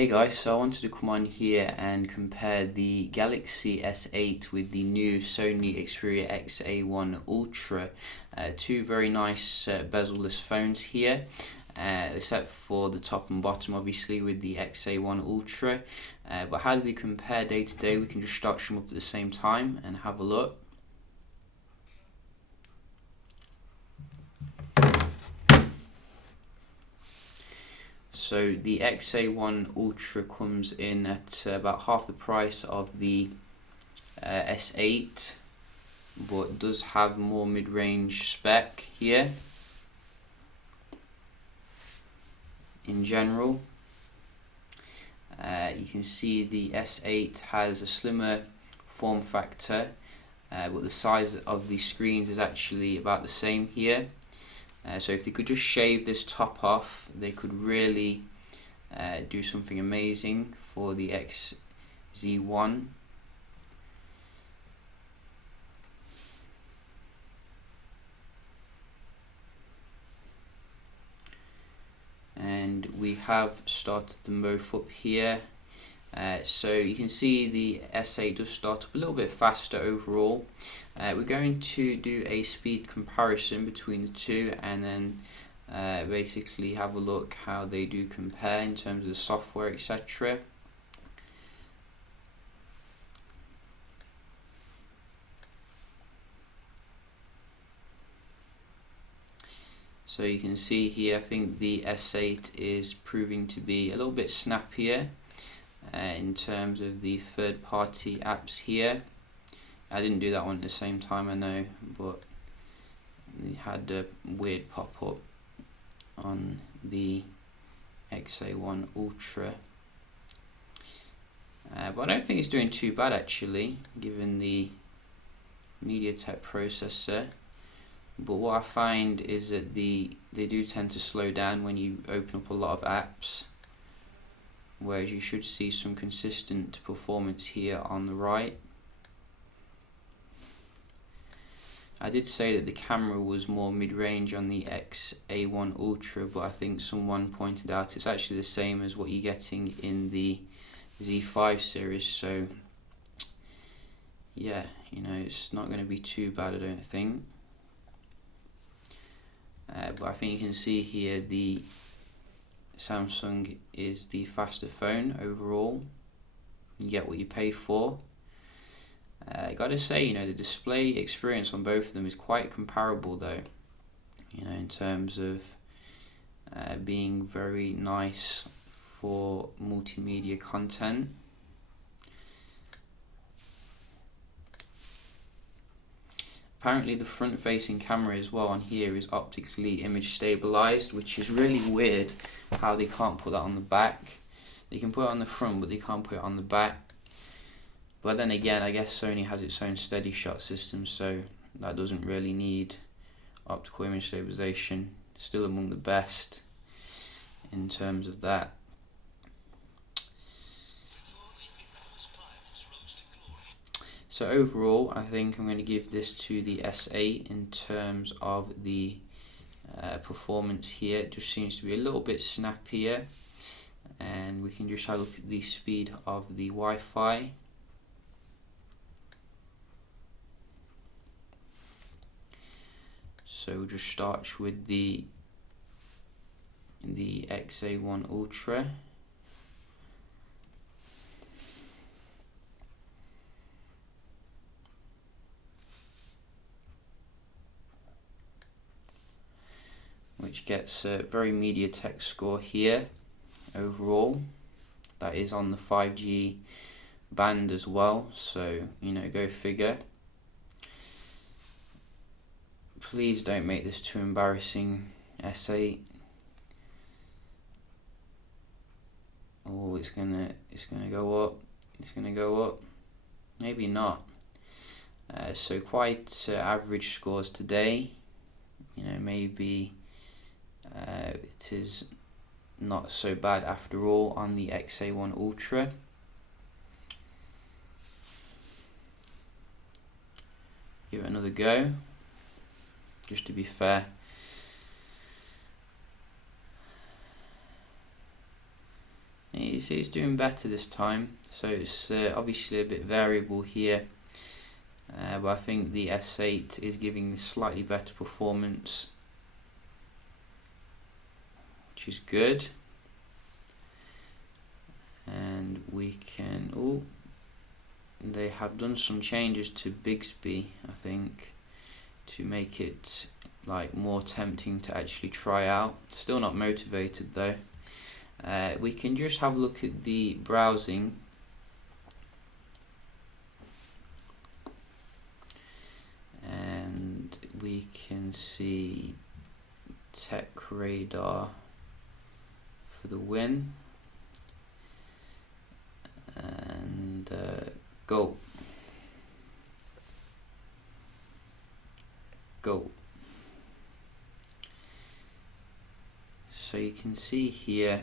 Hey guys, so I wanted to come on here and compare the Galaxy S8 with the new Sony Xperia XA1 Ultra. Two very nice bezel-less phones here, except for the top and bottom obviously with the XA1 Ultra. But how do they compare day to day? We can just start them up at the same time and have a look. So the XA1 Ultra comes in at about half the price of the S8, but does have more mid-range spec here in general. You can see the S8 has a slimmer form factor, but the size of the screens is actually about the same here. So if they could just shave this top off, they could really do something amazing for the XZ1. And we have started them both up here. So you can see the S8 does start up a little bit faster overall. We're going to do a speed comparison between the two and then basically have a look how they do compare in terms of the software, etc. So you can see here, I think the S8 is proving to be a little bit snappier in terms of the third-party apps here. I didn't do that one at the same time, I know, but we had a weird pop-up on the XA1 Ultra. But I don't think it's doing too bad actually, given the MediaTek processor. But what I find is that they do tend to slow down when you open up a lot of apps, whereas you should see some consistent performance here on the right. I did say that the camera was more mid-range on the XA1 Ultra, but I think someone pointed out it's actually the same as what you're getting in the Z5 series, so yeah, you know, it's not going to be too bad, I don't think. But I think you can see here the Samsung is the faster phone overall. You get what you pay for. I gotta say, you know, the display experience on both of them is quite comparable though, you know, in terms of being very nice for multimedia content. Apparently the front facing camera as well on here is optically image stabilized, which is really weird how they can't put that on the back. They can put it on the front, but they can't put it on the back. But then again, I guess Sony has its own steady shot system, so that doesn't really need optical image stabilization. Still among the best in terms of that. So overall, I think I'm going to give this to the S8 in terms of the performance here. It just seems to be a little bit snappier, and we can just have a look at the speed of the Wi-Fi. So we'll just start with the XA1 Ultra. Which gets a very MediaTek score here overall. That is on the 5G band as well, so you know, go figure. Please don't make this too embarrassing, S8. Oh, it's gonna go up. It's gonna go up. Maybe not. So quite average scores today. You know, maybe it is not so bad after all on the XA1 Ultra. Give it another go, just to be fair. you see it's doing better this time. So it's obviously a bit variable here, but I think the S8 is giving slightly better performance, which is good. And we can, oh, they have done some changes to Bixby, I think, to make it like more tempting to actually try out. Still not motivated though. We can just have a look at the browsing. And we can see Tech Radar for the win. And go. So you can see here,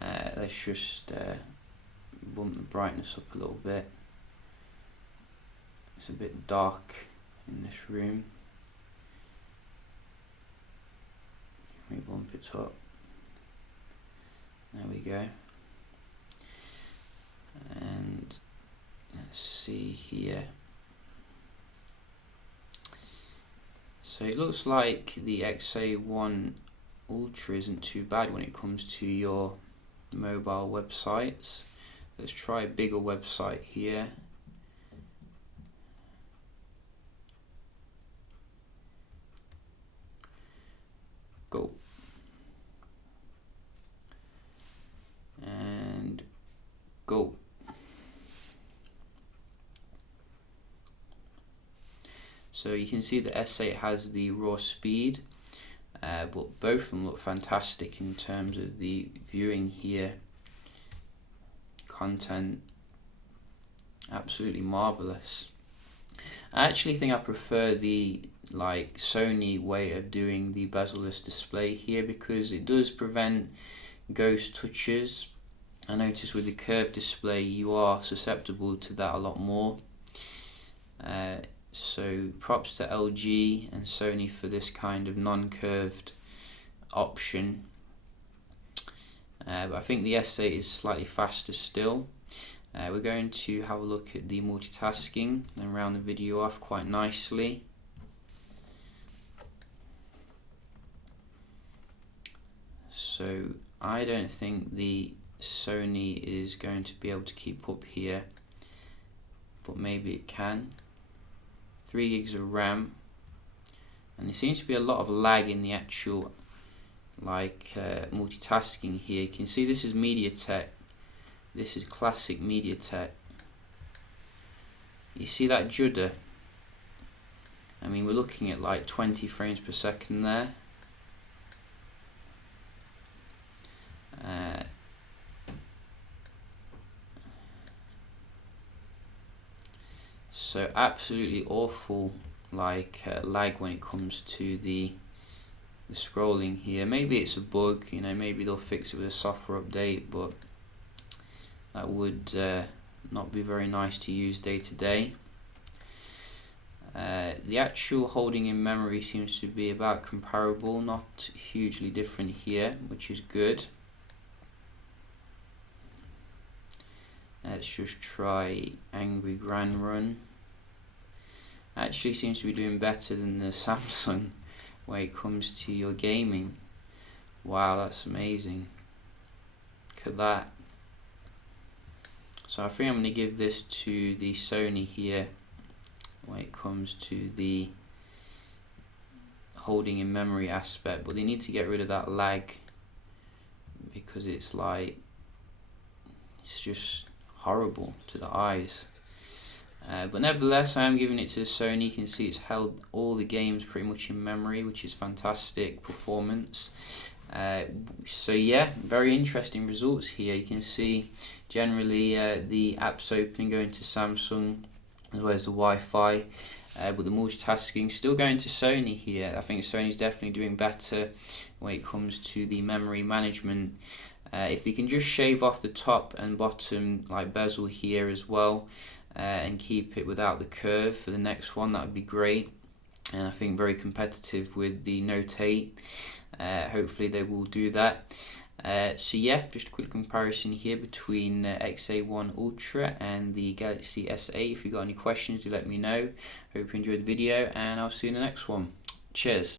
let's just bump the brightness up a little bit. It's a bit dark in this room. Can we bump it up? There we go. And let's see here. So it looks like the XA1 Ultra isn't too bad when it comes to your mobile websites. Let's try a bigger website here. Go. And go. So you can see the S8 has the raw speed, but both of them look fantastic in terms of the viewing here. Content, absolutely marvelous. I actually think I prefer the Sony way of doing the bezel-less display here, because it does prevent ghost touches. I notice with the curved display you are susceptible to that a lot more. So props to LG and Sony for this kind of non-curved option. But I think the S8 is slightly faster still. We're going to have a look at the multitasking and round the video off quite nicely. So I don't think the Sony is going to be able to keep up here, but maybe it can. 3 gigs of RAM, and there seems to be a lot of lag in the actual multitasking here. You can see this is MediaTek, this is classic MediaTek. You see that judder? I mean, we're looking at like 20 frames per second there. So absolutely awful lag when it comes to the scrolling here. Maybe it's a bug, you know, maybe they'll fix it with a software update, but that would not be very nice to use day to day. The actual holding in memory seems to be about comparable, not hugely different here, which is good. Let's just try Angry Grand Run. Actually seems to be doing better than the Samsung when it comes to your gaming. Wow, that's amazing. Look at that. So I think I'm going to give this to the Sony here when it comes to the holding in memory aspect, but they need to get rid of that lag, because it's just horrible to the eyes. But nevertheless, I am giving it to the Sony. You can see it's held all the games pretty much in memory, which is fantastic performance. So yeah, very interesting results here. You can see generally the apps opening going to Samsung, as well as the Wi-Fi, but the multitasking still going to Sony here. I think Sony's definitely doing better when it comes to the memory management. If they can just shave off the top and bottom bezel here as well, and keep it without the curve for the next one, that would be great. And I think very competitive with the Note 8. Hopefully they will do that. So yeah, just a quick comparison here between XA1 Ultra and the Galaxy S8. If you've got any questions, do let me know. Hope you enjoyed the video, and I'll see you in the next one. Cheers.